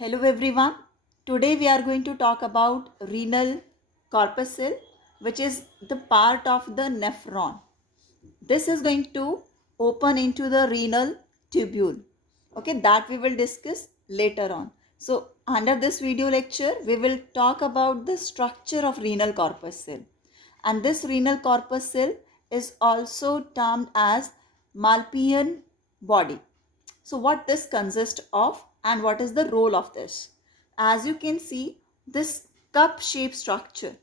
Hello everyone. Today we are going to talk about renal corpuscle, which is the part of the nephron. This is going to open into the renal tubule. Okay, that we will discuss later on. So under this video lecture, we will talk about the structure of renal corpuscle. And this renal corpuscle is also termed as Malpighian body. So what this consists of and what is the role of this? As you can see, this cup shaped structure,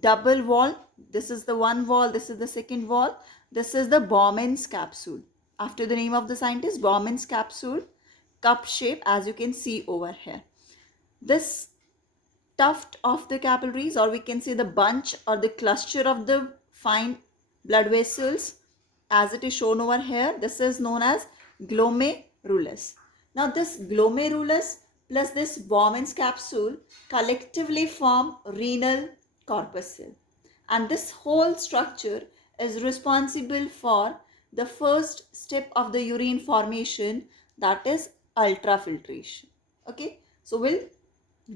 double wall, this is the one wall, this is the second wall, this is the Bowman's capsule. After the name of the scientist, Bowman's capsule, cup shape, as you can see over here. This tuft of the capillaries, or we can say the bunch or the cluster of the fine blood vessels, as it is shown over here, this is known as glomerulus. Now this glomerulus plus this Bowman's capsule collectively form renal corpuscle, and this whole structure is responsible for the first step of the urine formation, that is ultrafiltration. Okay, so we'll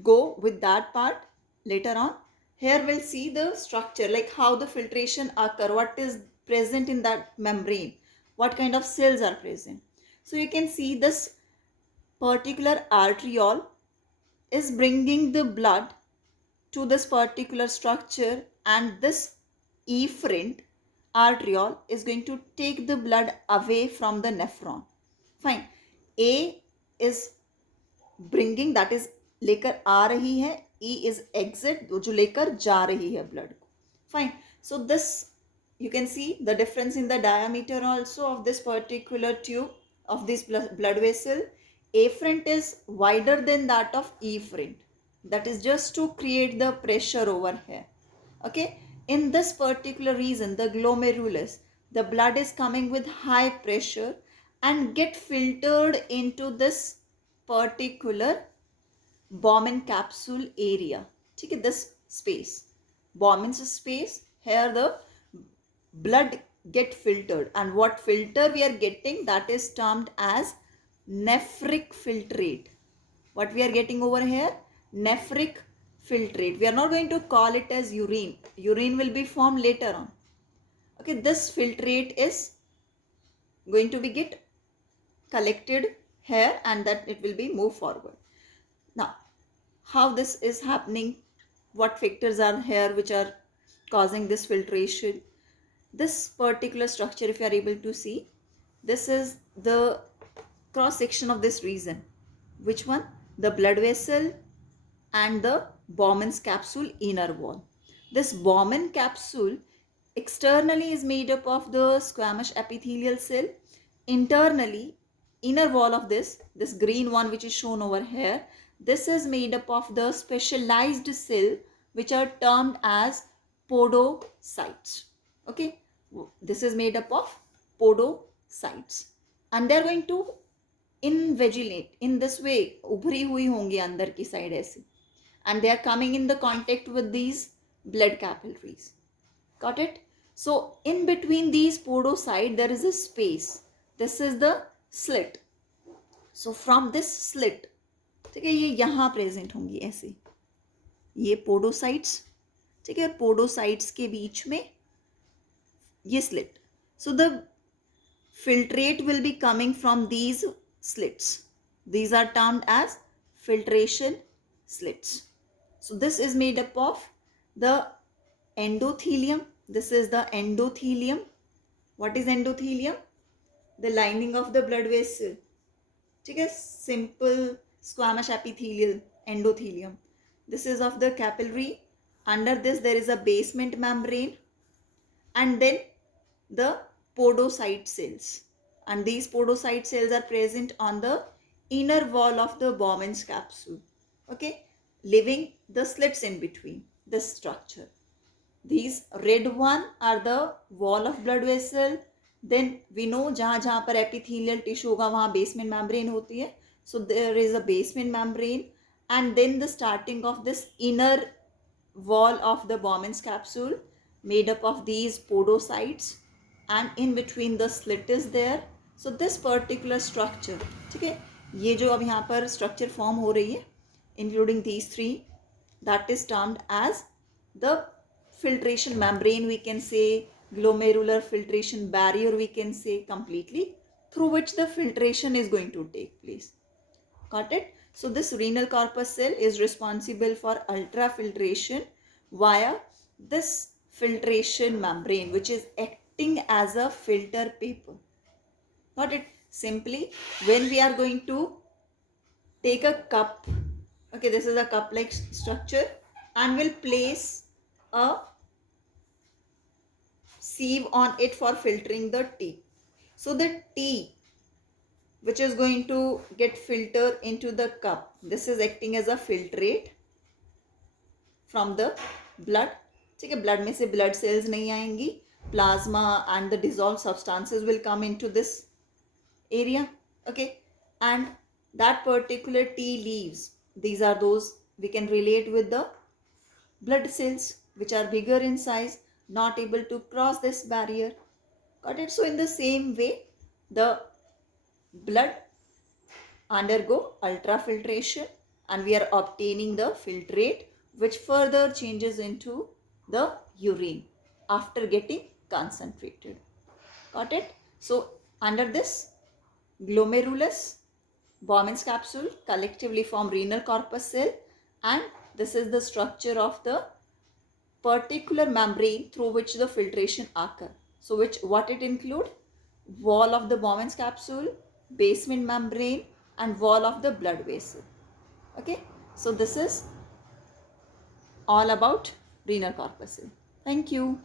go with that part later on. Here we'll see the structure, like how the filtration occur, what is present in that membrane, what kind of cells are present. So you can see this particular arteriole is bringing the blood to this particular structure, and this efferent arteriole is going to take the blood away from the nephron. Fine. A is bringing, that is लेकर आ रही है, E is exit, जो लेकर जा रही है blood को. Fine. So this, you can see the difference in the diameter also of this particular tube of this blood vessel. Afferent is wider than that of efferent. That is just to create the pressure over here. Okay. In this particular region, the glomerulus, the blood is coming with high pressure and get filtered into this particular Bowman capsule area. ठीक है, this space, Bowman's space, here the blood get filtered, and what filter we are getting, that is termed as nephric filtrate. What we are getting over here, nephric filtrate. We are not going to call it as urine. Urine will be formed later on. Okay, this filtrate is going to be get collected here, and that it will be moved forward. Now, how this is happening, what factors are here which are causing this filtration? This particular structure, if you are able to see, this is the cross section of this region. Which one? The blood vessel and the Bowman's capsule inner wall. This Bowman capsule externally is made up of the squamous epithelial cell. Internally, inner wall of this green one which is shown over here, this is made up of the specialized cell which are termed as podocytes. Okay, this is made up of podocytes, and they are going to invaginate in this way, ubhri hui hongi andar ki side aise, and they are coming in the contact with these blood capillaries. Got it? So in between these podocytes there is a space. This is the slit. So from this slit, ठीक है, ये यहाँ present होंगी ऐसे, ये podocytes, ठीक है, और पोडोसाइट्स के बीच में ये slit. So the filtrate will be coming from these slits. These are termed as filtration slits. So this is made up of the endothelium. This is the endothelium. What is endothelium? The lining of the blood vessel. ठीक है, simple squamous epithelial endothelium. This is of the capillary. Under this there is a basement membrane, and then the podocyte cells, and these podocyte cells are present on the inner wall of the Bowman's capsule. Okay, leaving the slits in between this structure. These red one are the wall of blood vessel. Then we know जहाँ जहाँ पर epithelial tissue होगा वहाँ basement membrane होती है. So there is a basement membrane, and then the starting of this inner wall of the Bowman's capsule made up of these podocytes, and in between the slit is there. So this particular structure, okay, ये जो अब यहाँ पर structure form हो रही है including these three, that is termed as the filtration membrane, we can say glomerular filtration barrier, we can say completely, through which the filtration is going to take place. Got it? So this renal corpuscle is responsible for ultrafiltration via this filtration membrane, which is acting as a filter paper. Got it? Simply, when we are going to take a cup, okay, this is a cup like structure, and we'll place a sieve on it for filtering the tea. So the tea which is going to get filtered into the cup, this is acting as a filtrate from the blood. ठीक है, blood में से blood cells नहीं आएंगी, plasma and the dissolved substances will come into this area. Okay, and that particular tea leaves, these are those we can relate with the blood cells which are bigger in size, not able to cross this barrier. Got it? So in the same way, the blood undergo ultrafiltration and we are obtaining the filtrate which further changes into the urine after getting concentrated. Got it? So under this, glomerulus, Bowman's capsule collectively form renal corpuscle, and this is the structure of the particular membrane through which the filtration occur. So what it include? Wall of the Bowman's capsule, basement membrane, and wall of the blood vessel. Okay, so this is all about renal corpuscle. Thank you.